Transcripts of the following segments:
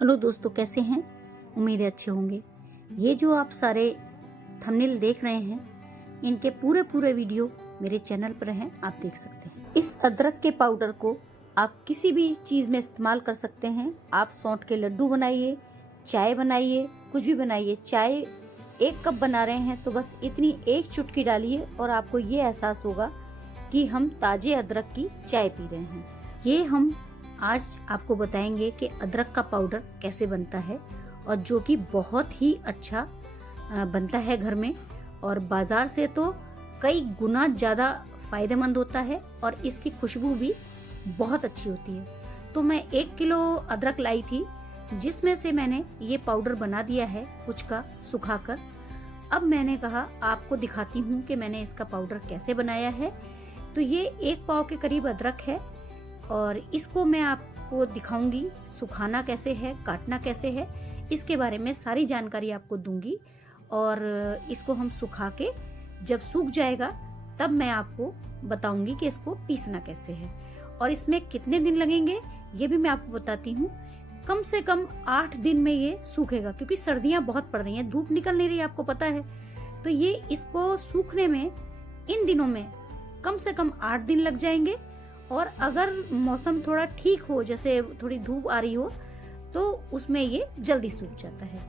Hello दोस्तों, कैसे हैं? उम्मीद है अच्छे होंगे। ये जो आप सारे थंबनेल देख रहे हैं, इनके पूरे वीडियो मेरे चैनल पर हैं, आप देख सकते हैं। इस अदरक के पाउडर को आप किसी भी चीज में इस्तेमाल कर सकते हैं। आप सौंठ के लड्डू बनाइए, चाय बनाइए, कुछ भी बनाइए। चाय 1 कप बना रहे हैं तो बस इतनी एक चुटकी डालिए और आपको ये एहसास होगा कि हम ताजे अदरक की चाय पी रहे हैं। ये हम आज आपको बताएंगे कि अदरक का पाउडर कैसे बनता है, और जो कि बहुत ही अच्छा बनता है घर में, और बाजार से तो कई गुना ज़्यादा फायदेमंद होता है और इसकी खुशबू भी बहुत अच्छी होती है। तो मैं 1 किलो अदरक लाई थी, जिसमें से मैंने ये पाउडर बना दिया है कुछ का सुखाकर। अब मैंने कहा आपको दिखाती हूँ कि मैंने इसका पाउडर कैसे बनाया है। तो ये 1 पाव के करीब अदरक है और इसको मैं आपको दिखाऊंगी सुखाना कैसे है, काटना कैसे है, इसके बारे में सारी जानकारी आपको दूंगी। और इसको हम सुखा के जब सूख जाएगा तब मैं आपको बताऊंगी कि इसको पीसना कैसे है और इसमें कितने दिन लगेंगे ये भी मैं आपको बताती हूँ। कम से कम 8 दिन में ये सूखेगा, क्योंकि सर्दियां बहुत पड़ रही हैं, धूप निकल नहीं रही, आपको पता है। तो ये इसको सूखने में इन दिनों में कम से कम 8 दिन लग जाएंगे। और अगर मौसम थोड़ा ठीक हो, जैसे थोड़ी धूप आ रही हो, तो उसमें ये जल्दी सूख जाता है।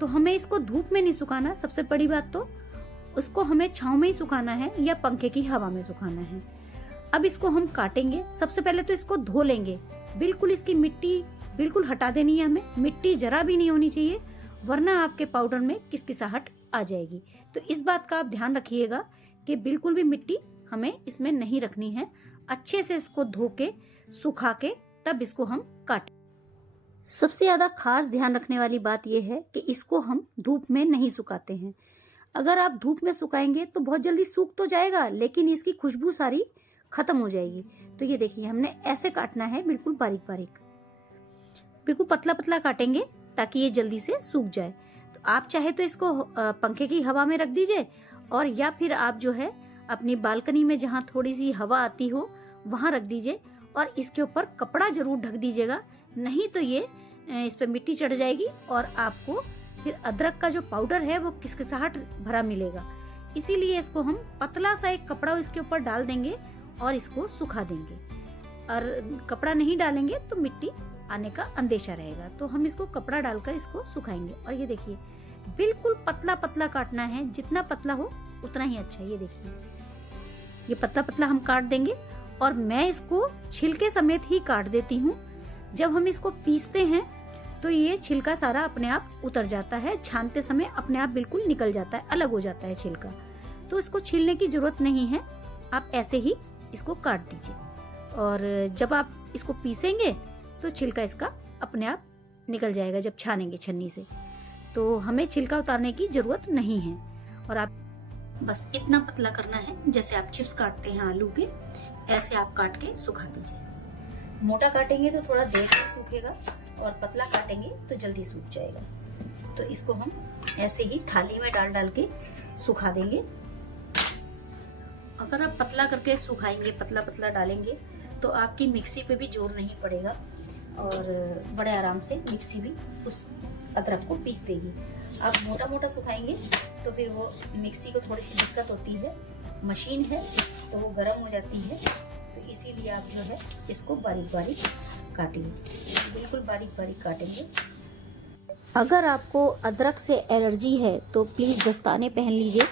तो हमें इसको धूप में नहीं सुखाना, सबसे बड़ी बात तो उसको हमें छांव में ही सुखाना है या पंखे की हवा में सुखाना है। अब इसको हम काटेंगे। सबसे पहले तो इसको धो लेंगे, बिल्कुल इसकी मिट्टी बिल्कुल हटा देनी है हमें, मिट्टी जरा भी नहीं होनी चाहिए, वरना आपके पाउडर में किसकिसाहट आ जाएगी। तो इस बात का आप ध्यान रखिएगा कि बिल्कुल भी मिट्टी हमें इसमें नहीं रखनी है। अच्छे से इसको धो के सुखा के तब इसको हम काटें। सबसे ज्यादा खास ध्यान रखने वाली बात यह है कि इसको हम धूप में नहीं सुखाते हैं। अगर आप धूप में सुखाएंगे तो बहुत जल्दी सूख तो जाएगा, लेकिन इसकी खुशबू सारी खत्म हो जाएगी। तो ये देखिए, हमने ऐसे काटना है, बिल्कुल बारीक बारीक, बिल्कुल पतला पतला काटेंगे ताकि ये जल्दी से सूख जाए। तो आप चाहे तो इसको पंखे की हवा में रख दीजिए, और या फिर आप जो है अपनी बालकनी में जहाँ थोड़ी सी हवा आती हो वहां रख दीजिए, और इसके ऊपर कपड़ा जरूर ढक दीजिएगा, नहीं तो ये इस पे मिट्टी चढ़ जाएगी और आपको फिर अदरक का जो पाउडर है वो किसकिसाहट भरा मिलेगा। इसीलिए इसको हम पतला सा एक कपड़ा इसके ऊपर डाल देंगे और इसको सुखा देंगे। और कपड़ा नहीं डालेंगे तो मिट्टी आने का अंदेशा रहेगा। तो हम इसको कपड़ा डालकर इसको सुखाएंगे। और ये देखिए, बिल्कुल पतला पतला काटना है, जितना पतला हो उतना ही अच्छा है। ये देखिए, ये पतला पतला हम काट देंगे, और मैं इसको छिलके समेत ही काट देती हूँ। जब हम इसको पीसते हैं तो ये छिलका सारा अपने आप उतर जाता है, छानते समय अपने आप बिल्कुल निकल जाता है, अलग हो जाता है छिलका। तो इसको छीलने की जरूरत नहीं है, आप ऐसे ही इसको काट दीजिए। और जब आप इसको पीसेंगे तो छिलका इसका अपने आप निकल जाएगा जब छानेंगे छन्नी से। तो हमें छिलका उतारने की जरूरत नहीं है। और आप बस इतना पतला करना है, जैसे आप चिप्स काटते हैं आलू के, ऐसे आप काट के सुखा दीजिए। मोटा काटेंगे तो थोड़ा देर से सूखेगा, और पतला काटेंगे तो जल्दी सूख जाएगा। तो इसको हम ऐसे ही थाली में डाल के सुखा देंगे। अगर आप पतला करके सुखाएंगे, पतला पतला डालेंगे, तो आपकी मिक्सी पे भी जोर नहीं पड़ेगा और बड़े आराम से मिक्सी भी उस अदरक को पीस देगी। आप मोटा मोटा सुखाएंगे तो फिर वो मिक्सी को थोड़ी सी दिक्कत होती है, मशीन है तो वो गर्म हो जाती है। तो इसीलिए आप जो है इसको बारीक बारीक काटिए, बिल्कुल बारीक बारीक काटेंगे। अगर आपको अदरक से एलर्जी है तो प्लीज़ दस्ताने पहन लीजिए।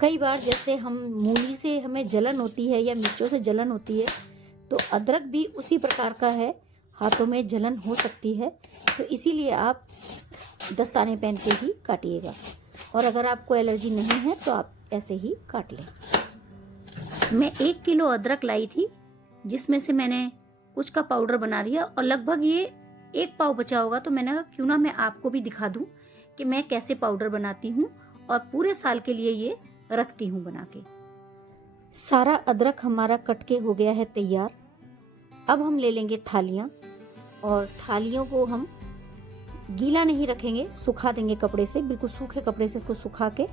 कई बार जैसे हम मूली से हमें जलन होती है या मिर्चों से जलन होती है, तो अदरक भी उसी प्रकार का है, हाथों में जलन हो सकती है। तो इसीलिए आप दस्ताने पहन के ही काटिएगा। और अगर आपको एलर्जी नहीं है तो आप ऐसे ही काट लें। मैं 1 किलो अदरक लाई थी, जिसमें से मैंने कुछ का पाउडर बना दिया, और लगभग ये 1 पाव बचा होगा। तो मैंने कहा क्यों ना मैं आपको भी दिखा दूं कि मैं कैसे पाउडर बनाती हूँ, और पूरे साल के लिए ये रखती हूँ बना के। सारा अदरक हमारा कट के हो गया है तैयार। अब हम ले लेंगे थालियाँ, और थालियों को हम गीला नहीं रखेंगे, सुखा देंगे कपड़े से, बिल्कुल सूखे कपड़े से इसको सुखा के,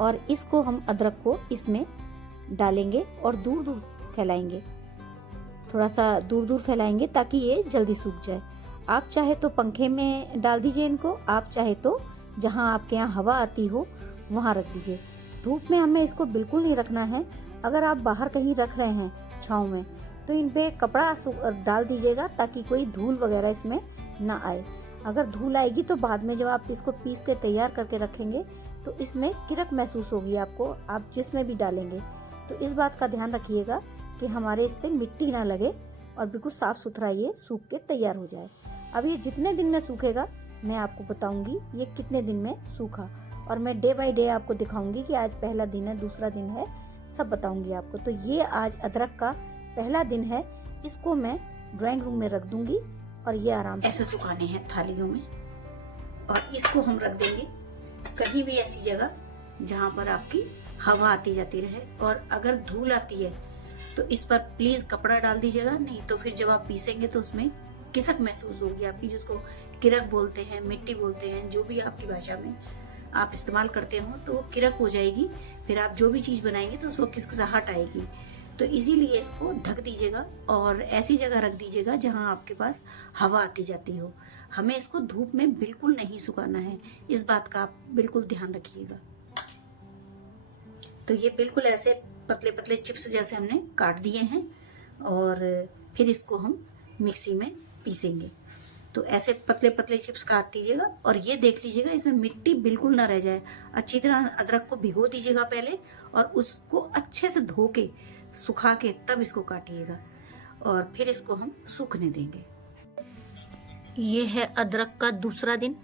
और इसको हम अदरक को इसमें डालेंगे और दूर दूर फैलाएंगे। थोड़ा सा दूर दूर फैलाएंगे ताकि ये जल्दी सूख जाए। आप चाहे तो पंखे में डाल दीजिए इनको, आप चाहे तो जहाँ आपके यहाँ हवा आती हो वहाँ रख दीजिए। धूप में हमें इसको बिल्कुल नहीं रखना है। अगर आप बाहर कहीं रख रहे हैं छाँव में तो इन पे कपड़ा डाल दीजिएगा ताकि कोई धूल वगैरह इसमें ना आए। अगर धूल आएगी तो बाद में जब आप इसको पीस के तैयार करके रखेंगे तो इसमें किरक महसूस होगी आपको, आप जिसमें भी डालेंगे। तो इस बात का ध्यान रखिएगा कि हमारे इस पे मिट्टी ना लगे और बिल्कुल साफ सुथरा ये सूख के तैयार हो जाए। अब ये जितने दिन में सूखेगा मैं आपको बताऊंगी ये कितने दिन में सूखा, और मैं डे बाय डे आपको दिखाऊंगी कि आज पहला दिन है, दूसरा दिन है, सब बताऊंगी आपको। तो ये आज अदरक का पहला दिन है। इसको मैं ड्राइंग रूम में रख दूंगी और ये आराम से ऐसे सुखाने हैं थालियों में, और इसको हम रख देंगे कहीं भी ऐसी जगह जहाँ पर आपकी हवा आती जाती रहे। और अगर धूल आती है तो इस पर प्लीज कपड़ा डाल दीजिएगा, नहीं तो फिर जब आप पीसेंगे तो उसमें किसक महसूस होगी आपकी, जिसको किरक बोलते हैं, मिट्टी बोलते हैं, जो भी आपकी भाषा में आप इस्तेमाल करते हो, तो वो किरक हो जाएगी। फिर आप जो भी चीज बनाएंगे तो उसको किसकसाहट आएगी। तो इसीलिए इसको ढक दीजिएगा और ऐसी जगह रख दीजिएगा जहां आपके पास हवा आती जाती हो। हमें इसको धूप में बिल्कुल नहीं सुखाना है, इस बात का आप बिल्कुल ध्यान रखिएगा। तो ये बिल्कुल ऐसे पतले पतले चिप्स जैसे हमने काट दिए हैं और फिर इसको हम मिक्सी में पीसेंगे। तो ऐसे पतले पतले चिप्स काट लीजिएगा और ये देख लीजिएगा इसमें मिट्टी बिल्कुल ना रह जाए। अच्छी तरह अदरक को भिगो दीजिएगा पहले और उसको अच्छे से धो के सुखा के तब इसको काटिएगा और फिर इसको हम सूखने देंगे। ये है अदरक का दूसरा दिन।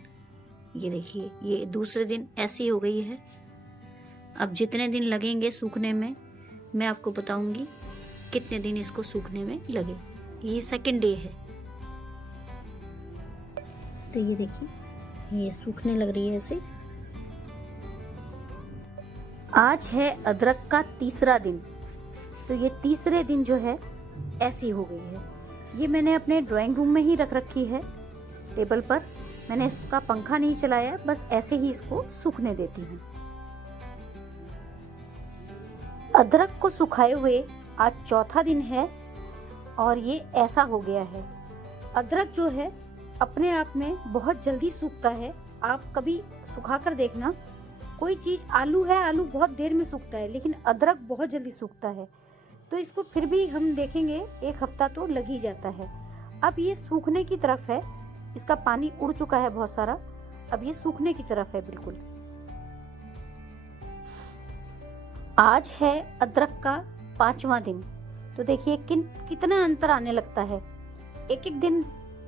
ये देखिए ये दूसरे दिन ऐसी हो गई है। अब जितने दिन लगेंगे सूखने में मैं आपको बताऊंगी कितने दिन इसको सूखने में लगे। ये सेकंड डे है। तो ये देखिए ये सूखने लग रही है ऐसे। आज है अदरक का तीसरा दिन। तो ये तीसरे दिन जो है ऐसी हो गई है। ये मैंने अपने ड्राइंग रूम में ही रख रखी है टेबल पर। मैंने इसका पंखा नहीं चलाया, बस ऐसे ही इसको सूखने देती हूँ। अदरक को सुखाए हुए आज चौथा दिन है और ये ऐसा हो गया है। अदरक जो है अपने आप में बहुत जल्दी सूखता है। आप कभी सुखा कर देखना, कोई चीज़, आलू है, आलू बहुत देर में सूखता है, लेकिन अदरक बहुत जल्दी सूखता है। तो इसको फिर भी हम देखेंगे 1 हफ्ता तो लग ही जाता है। अब ये सूखने की तरफ है, इसका पानी उड़ चुका है बहुत सारा, अब ये सूखने की तरफ है बिल्कुल। आज है अदरक का 5वां दिन। तो देखिए कितना अंतर आने लगता है एक एक दिन।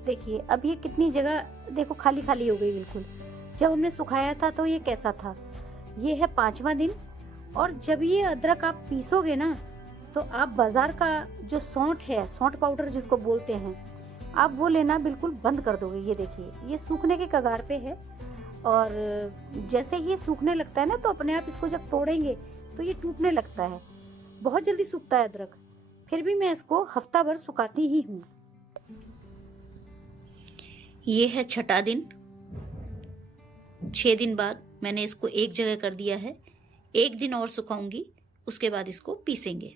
देखिए अब ये कितनी जगह देखो खाली खाली हो गई बिल्कुल। जब हमने सुखाया था तो ये कैसा था। ये है 5वां दिन। और जब ये अदरक आप पीसोगे ना तो आप बाजार का जो सौंठ है, सौंठ पाउडर जिसको बोलते हैं, आप वो लेना बिल्कुल बंद कर दोगे। ये देखिए ये सूखने के कगार पे है और जैसे ये सूखने लगता है ना तो अपने आप इसको जब तोड़ेंगे तो ये टूटने लगता है। बहुत जल्दी सूखता है अदरक। फिर भी मैं इसको हफ्ता भर सुखाती ही हूँ। ये है 6ठा दिन। 6 दिन बाद मैंने इसको एक जगह कर दिया है। 1 दिन और सुखाऊंगी, उसके बाद इसको पीसेंगे।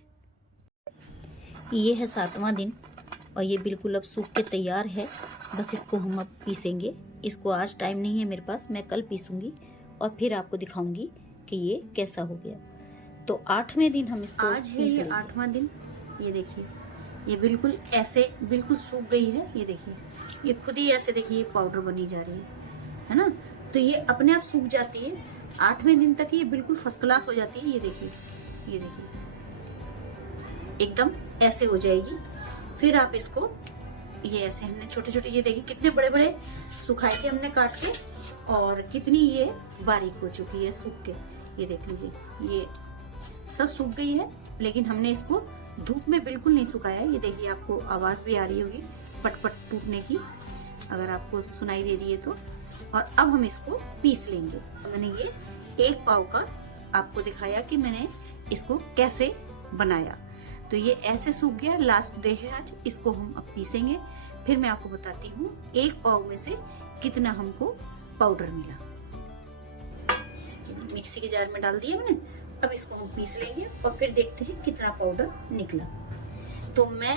ये है 7वां दिन और ये बिल्कुल अब सूख के तैयार है। बस इसको हम अब पीसेंगे। इसको आज टाइम नहीं है मेरे पास, मैं कल पीसूंगी और फिर आपको दिखाऊंगी कि ये कैसा हो गया। तो 8वें दिन हम इसको आज है ये 8वां दिन। ये देखिए ये बिल्कुल ऐसे बिल्कुल सूख गई है। ये देखिए ये खुद ही ऐसे देखिए पाउडर बनी जा रही है ना। तो ये अपने आप सूख जाती है। 8वें दिन तक ये बिल्कुल फर्स्ट क्लास हो जाती है। ये देखिए एकदम ऐसे हो जाएगी। फिर आप इसको ये ऐसे हमने छोटे छोटे, ये देखिए कितने बड़े बड़े सुखाए थे हमने काट के और कितनी ये बारीक हो चुकी है सूख के। ये देख लीजिए ये सब सूख गई है, लेकिन हमने इसको धूप में बिल्कुल नहीं सुखाया है। ये देखिए आपको आवाज भी आ रही होगी पट-पट टूटने की, अगर आपको सुनाई दे रही है तो। और अब हम इसको पीस लेंगे। मैंने ये 1 पाव का आपको दिखाया कि मैंने इसको कैसे बनाया। तो ये ऐसे सूख गया। लास्ट डे है आज, इसको हम अब पीसेंगे। फिर मैं आपको बताती हूँ 1 पाव में से कितना हमको पाउडर मिला। मिक्सी के जार में डाल दिया मैंने। अब इसको हम पीस लेंगे और फिर देखते हैं कितना पाउडर निकला। तो मैं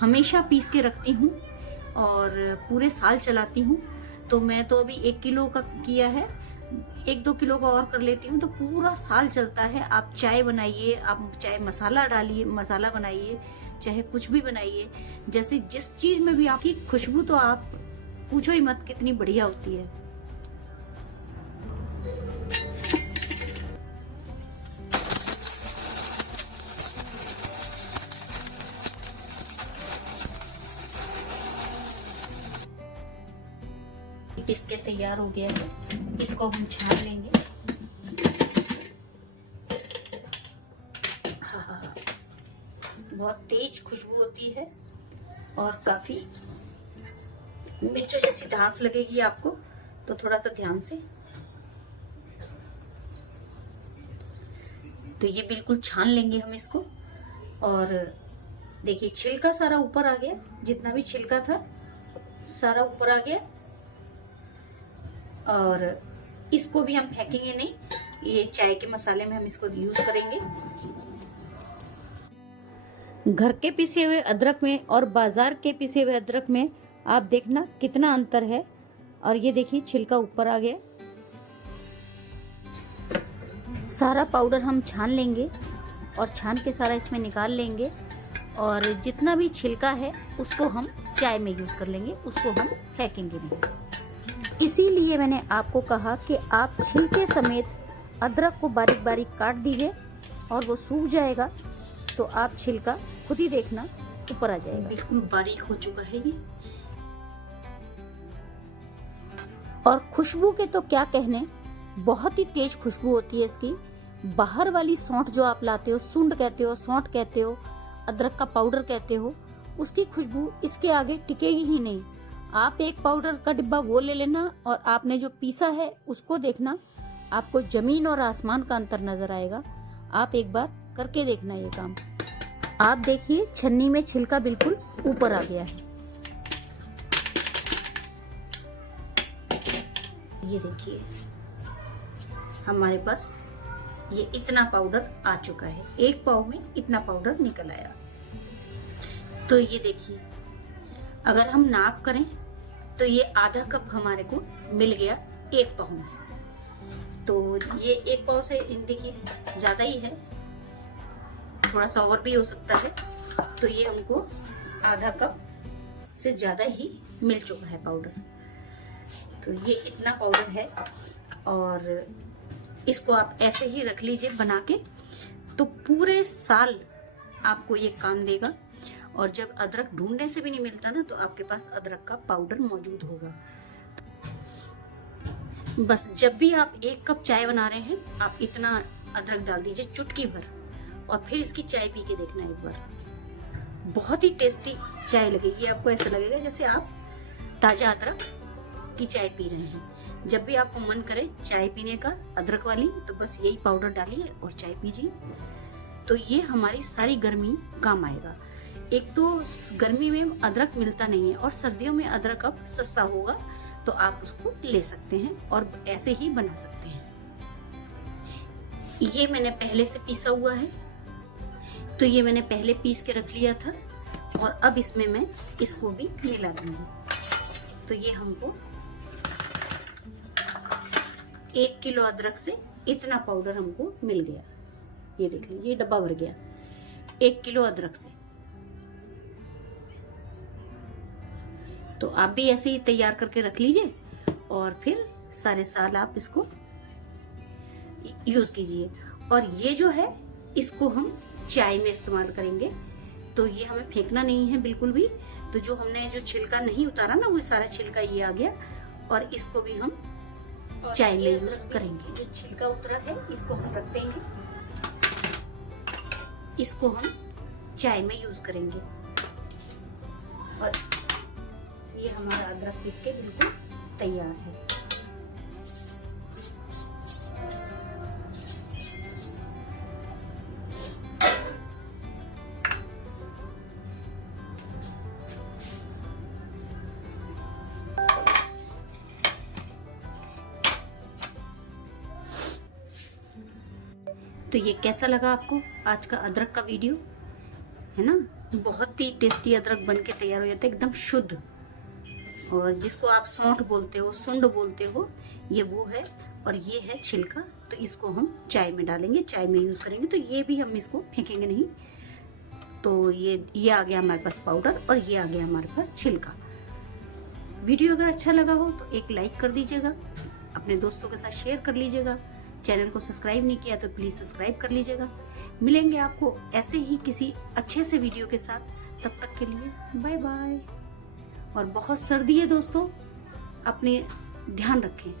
हमेशा पीस के रखती हूँ और पूरे साल चलाती हूँ। तो मैं तो अभी 1 किलो का किया है, 1-2 किलो का और कर लेती हूँ तो पूरा साल चलता है। आप चाय बनाइए, आप चाहे मसाला डालिए, मसाला बनाइए, चाहे कुछ भी बनाइए, जैसे जिस चीज में भी आपकी खुशबू तो आप पूछो ही मत कितनी बढ़िया होती है। पीस के तैयार हो गया है, इसको हम छान लेंगे। हाँ, बहुत तेज खुशबू होती है और काफी मिर्चों जैसी धांस लगेगी आपको, तो थोड़ा सा ध्यान से। तो ये बिल्कुल छान लेंगे हम इसको। और देखिए छिलका सारा ऊपर आ गया, जितना भी छिलका था सारा ऊपर आ गया। और इसको भी हम फेंकेंगे नहीं, ये चाय के मसाले में हम इसको यूज करेंगे। घर के पिसे हुए अदरक में और बाजार के पिसे हुए अदरक में आप देखना कितना अंतर है। और ये देखिए छिलका ऊपर आ गया। सारा पाउडर हम छान लेंगे और छान के सारा इसमें निकाल लेंगे। और जितना भी छिलका है उसको हम चाय में यूज कर लेंगे, उसको हम फेंकेंगे नहीं। इसीलिए मैंने आपको कहा कि आप छिलके समेत अदरक को बारीक बारीक काट दीजिए और वो सूख जाएगा तो आप छिलका खुद ही देखना ऊपर आ जाएगा। बिल्कुल बारीक हो चुका है ये। और खुशबू के तो क्या कहने, बहुत ही तेज खुशबू होती है इसकी। बाहर वाली सौंठ जो आप लाते हो, सुंड कहते हो, सौंठ कहते हो, अदरक का पाउडर कहते हो, उसकी खुशबू इसके आगे टिकेगी ही नहीं। आप एक पाउडर का डिब्बा वो ले लेना और आपने जो पीसा है उसको देखना, आपको जमीन और आसमान का अंतर नजर आएगा। आप एक बार करके देखना ये काम। आप देखिए छन्नी में छिलका बिल्कुल ऊपर आ गया है। ये देखिए हमारे पास ये इतना पाउडर आ चुका है, एक पाव में इतना पाउडर निकल आया। तो ये देखिए अगर हम नाप करें तो ये आधा कप हमारे को मिल गया 1 पाव में। तो ये 1 पाव से देखिए ज्यादा ही है, थोड़ा सा और भी हो सकता है। तो ये हमको आधा कप से ज्यादा ही मिल चुका है पाउडर। तो ये इतना पाउडर है और इसको आप ऐसे ही रख लीजिए बना के, तो पूरे साल आपको ये काम देगा। और जब अदरक ढूंढने से भी नहीं मिलता ना, तो आपके पास अदरक का पाउडर मौजूद होगा। बस जब भी आप 1 कप चाय बना रहे हैं, आप इतना अदरक डाल दीजिए, चुटकी भर, और फिर इसकी चाय पी के देखना एक बार। बहुत ही टेस्टी चाय लगेगी आपको, ऐसा लगेगा जैसे आप ताजा अदरक की चाय पी रहे हैं। जब भी आपको मन करे चाय पीने का अदरक वाली, तो बस यही पाउडर डालिए और चाय पीजिए। तो ये हमारी सारी गर्मी काम आएगा। एक तो गर्मी में अदरक मिलता नहीं है और सर्दियों में अदरक अब सस्ता होगा, तो आप उसको ले सकते हैं और ऐसे ही बना सकते हैं। ये मैंने पहले से पीसा हुआ है, तो ये मैंने पहले पीस के रख लिया था और अब इसमें मैं इसको भी मिला दूंगी। तो ये हमको 1 किलो अदरक से इतना पाउडर हमको मिल गया। ये देख लीजिए, ये डब्बा भर गया 1 किलो अदरक से। तो आप भी ऐसे ही तैयार करके रख लीजिए और फिर सारे साल आप इसको यूज कीजिए। और ये जो है इसको हम चाय में इस्तेमाल करेंगे, तो ये हमें फेंकना नहीं है बिल्कुल भी। तो जो हमने जो छिलका नहीं उतारा ना, वो सारा छिलका ये आ गया और इसको भी हम चाय में यूज करेंगे। जो छिलका उतरा है इसको हम रख देंगे, इसको हम चाय में यूज करेंगे। और ये हमारा अदरक पीस के बिल्कुल तैयार है। तो ये कैसा लगा आपको आज का अदरक का वीडियो, है ना? बहुत ही टेस्टी अदरक बन के तैयार हो जाता है, एकदम शुद्ध। और जिसको आप सौंठ बोलते हो, सुंड बोलते हो, ये वो है। और ये है छिलका, तो इसको हम चाय में डालेंगे, चाय में यूज करेंगे। तो ये भी हम इसको फेंकेंगे नहीं। तो ये आ गया हमारे पास पाउडर और ये आ गया हमारे पास छिलका। वीडियो अगर अच्छा लगा हो तो एक लाइक कर दीजिएगा, अपने दोस्तों के साथ शेयर कर लीजिएगा। चैनल को सब्सक्राइब नहीं किया तो प्लीज सब्सक्राइब कर लीजिएगा। मिलेंगे आपको ऐसे ही किसी अच्छे से वीडियो के साथ। तब तक के लिए बाय बाय। और बहुत सर्दी है दोस्तों, अपने ध्यान रखें।